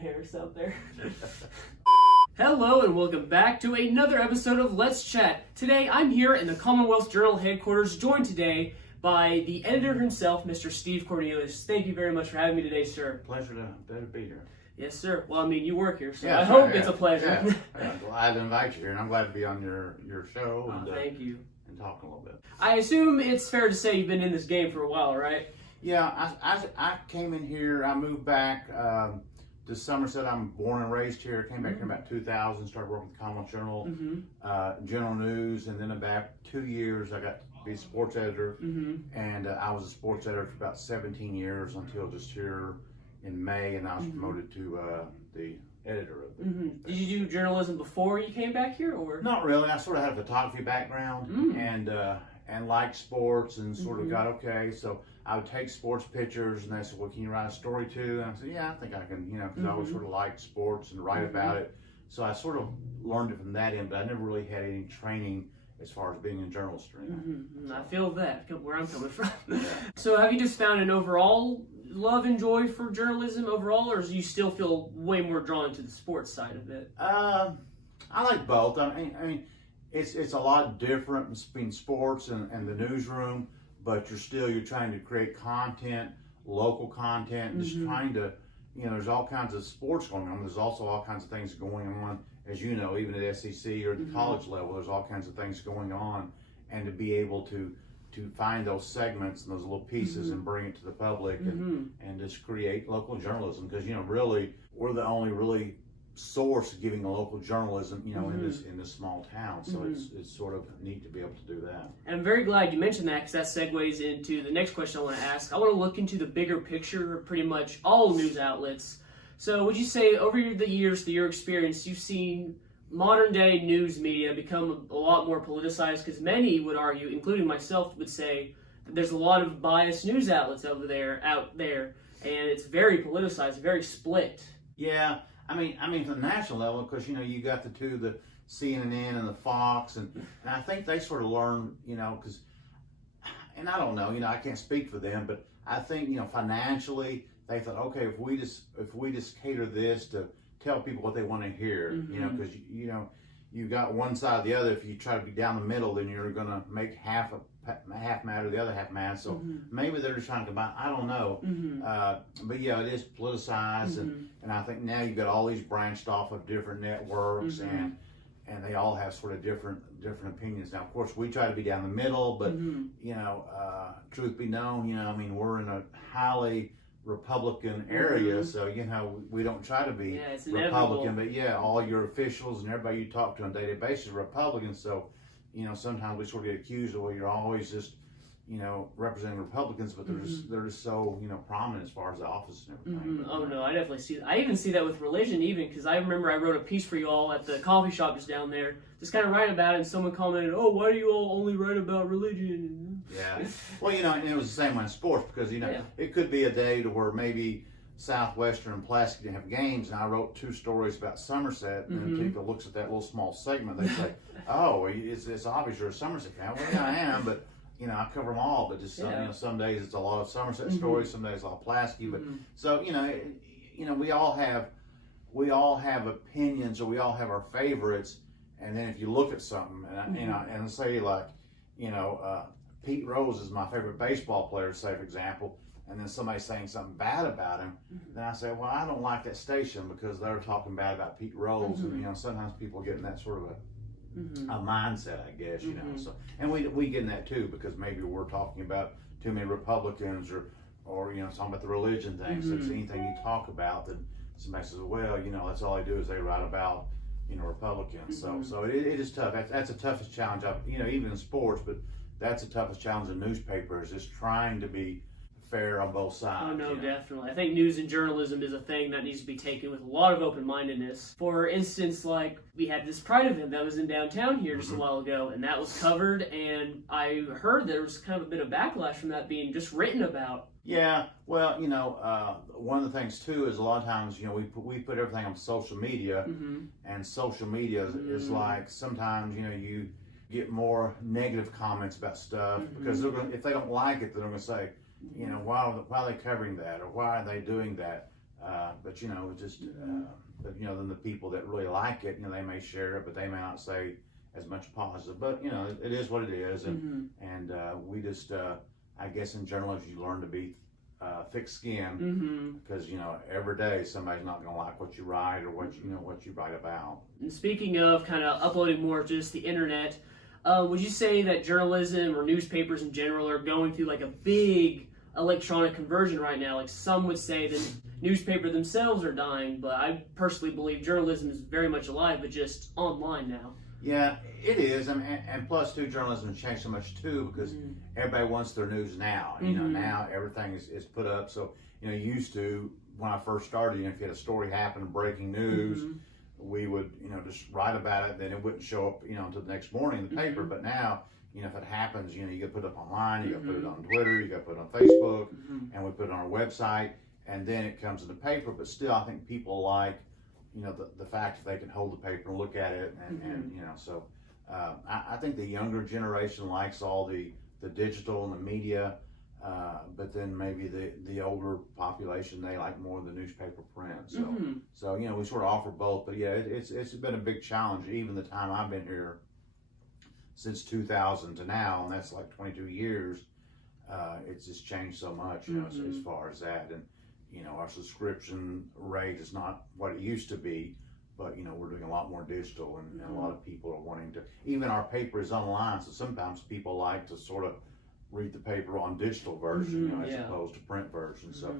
Harris out there. Hello and welcome back to another episode of Let's Chat. Today I'm here in the Commonwealth Journal headquarters, joined today by the editor himself, Mr. Steve Cornelius. Thank you very much for having me today, sir. Pleasure to be here. Yes, sir. Well, I mean, you work here, so Yeah, I hope yeah, it's a pleasure. Yeah. Glad to invite you here, and I'm glad to be on your show and thank you. And talk a little bit. I assume it's fair to say you've been in this game for a while, right? Yeah, I came in here. I moved back to Somerset. I'm born and raised here. Came back here in about 2000. Started working with the Commonwealth Journal, General News, and then about 2 years I got to be a sports editor, and I was a sports editor for about 17 years until just here in May, and I was promoted to the editor of it. Did you do journalism before you came back here, or? Not really. I sort of had a photography background and liked sports, and sort of got okay. So I would take sports pictures, and they said, "Well, can you write a story too?" And I said, "Yeah, I think I can." Because I always sort of liked sports and write about it. So I sort of learned it from that end, but I never really had any training as far as being in journalism. I feel that where I'm coming from. So have you just found an overall love and joy for journalism overall, or do you still feel way more drawn to the sports side of it? I like both. I mean, it's a lot different between sports and the newsroom, but you're trying to create content, local content, just trying to, there's all kinds of sports going on. There's also all kinds of things going on, as you know, even at SEC or at the college level, there's all kinds of things going on, and to be able to find those segments and those little pieces and bring it to the public and just create local journalism, because really we're the only really source of giving a local journalism in this small town, so it's sort of neat to be able to do that. And I'm very glad you mentioned that, because that segues into the next question I want to ask. I want to look into the bigger picture of pretty much all news outlets. So would you say over the years, through your experience, you've seen modern day news media become a lot more politicized? Because many would argue, including myself, would say that there's a lot of biased news outlets out there, and it's very politicized, very split. Yeah, I mean, from the national level, because you got the two, the CNN and the Fox, and I think they sort of learned, because, and I don't know, I can't speak for them, but I think financially they thought, okay, if we just cater this to tell people what they want to hear, because you've got one side or the other. If you try to be down the middle, then you're going to make half matter, the other half mad. So maybe they're just trying to combine. I don't know, but yeah, it is politicized, and I think now you've got all these branched off of different networks, and they all have sort of different opinions. Now, of course, we try to be down the middle, but truth be known, we're in a highly Republican area, so we don't try to be Republican, but all your officials and everybody you talk to on a daily basis are Republicans, so sometimes we sort of get accused of, well, you're always just representing Republicans, but they're just so prominent as far as the office and everything. Oh no, I definitely see that. I even see that with religion, even, because I remember I wrote a piece for you all at the coffee shop just down there, just kind of writing about it, and someone commented, "Oh, why do you all only write about religion?" Yeah, well, and it was the same way in sports, because it could be a day to where maybe Southwestern and Pulaski didn't have games, and I wrote 2 stories about Somerset, and then people looks at that little small segment, they say, "Oh, it's obvious you're a Somerset fan." Well, yeah, I am, but I cover them all. But just some days it's a lot of Somerset stories, some days a lot of Pulaski. But so we all have opinions, or we all have our favorites. And then if you look at something, and say like Pete Rose is my favorite baseball player, say for example, and then somebody's saying something bad about him, then I say, well, I don't like that station because they're talking bad about Pete Rose, and sometimes people get in that sort of a mindset, I guess, So, and we get in that too, because maybe we're talking about too many Republicans, or talking about the religion things. So it's anything you talk about, then somebody says, well, that's all they do is they write about Republicans. So it is tough. That's the toughest challenge even in sports, but that's the toughest challenge in newspapers, is trying to be fair on both sides. Oh no, definitely. I think news and journalism is a thing that needs to be taken with a lot of open-mindedness. For instance, like we had this Pride event that was in downtown here just a while ago, and that was covered, and I heard there was kind of a bit of backlash from that being just written about. Yeah, well, one of the things too is a lot of times, we put everything on social media, and social media is like sometimes, you get more negative comments about stuff, because if they don't like it, then they're going to say, why are they covering that, or why are they doing that? But just but then the people that really like it, they may share it, but they may not say as much positive. But it is what it is, and we just I guess in journalism you learn to be thick-skinned, because every day somebody's not going to like what you write or what you write about. And speaking of kind of uploading more to just the internet, would you say that journalism or newspapers in general are going through like a big electronic conversion right now? Like some would say that newspaper themselves are dying, but I personally believe journalism is very much alive, but just online now. Yeah, it is, and plus too, journalism has changed so much too, because everybody wants their news now. Now everything is put up. So used to, when I first started, if you had a story happen, breaking news, we would just write about it. Then it wouldn't show up until the next morning in the paper. But now, if it happens, you got to put it up online, you got to put it on Twitter, you got to put it on Facebook, and we put it on our website, and then it comes in the paper. But still, I think people like the fact that they can hold the paper and look at it, and so I think the younger generation likes all the digital and the media, but then maybe the older population, they like more of the newspaper print. So we sort of offer both. But yeah, it's been a big challenge, even the time I've been here, since 2000 to now, and that's like 22 years. It's just changed so much, so as far as that. And our subscription rate is not what it used to be, but we're doing a lot more digital, and a lot of people are wanting to. Even our paper is online, so sometimes people like to sort of read the paper on digital version, as opposed to print version. So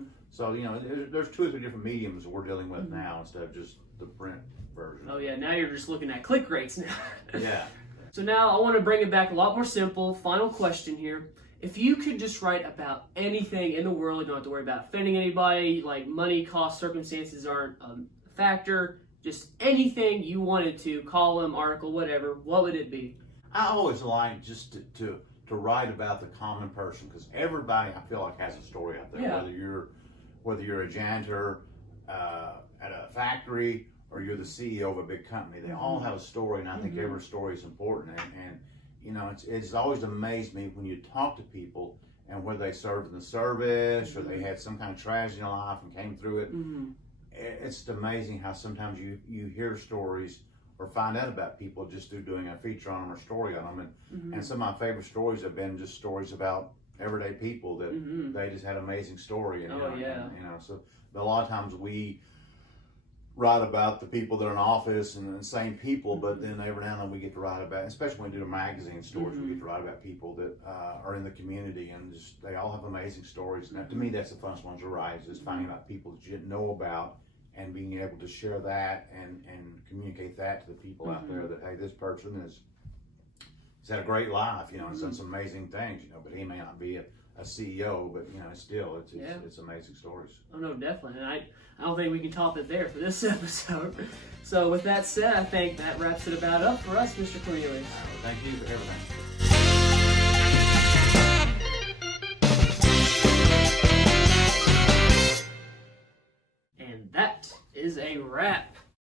there's 2 or 3 different mediums we're dealing with now instead of just the print version. Oh yeah, now you're just looking at click rates now. Yeah. So now I want to bring it back a lot more simple. Final question here. If you could just write about anything in the world, you don't have to worry about offending anybody, like money, cost, circumstances aren't a factor, just anything you wanted to, column, article, whatever, what would it be? I always like just to write about the common person, because everybody, I feel like, has a story out there. Yeah. Whether you're a janitor at a factory or you're the CEO of a big company, they all have a story, and I think every story is important. And it's always amazed me when you talk to people, and whether they served in the service or they had some kind of tragedy in life and came through it. It's amazing how sometimes you hear stories or find out about people just through doing a feature on them or story on them. And some of my favorite stories have been just stories about everyday people that they just had an amazing story. And, so a lot of times we write about the people that are in office and the same people, but then every now and then we get to write about, especially when we do the magazine stories, we get to write about people that are in the community, and just, they all have amazing stories. And to me, that's the funnest ones to write, is finding out people that you didn't know about and being able to share that and communicate that to the people out there, that, hey, this person he's had a great life, and has done some amazing things, but he may not be a CEO, but still, it's amazing stories. Oh no, definitely, and I don't think we can top it there for this episode. So with that said, I think that wraps it about up for us, Mr. Cornelius. Thank you for everything. And that is a wrap.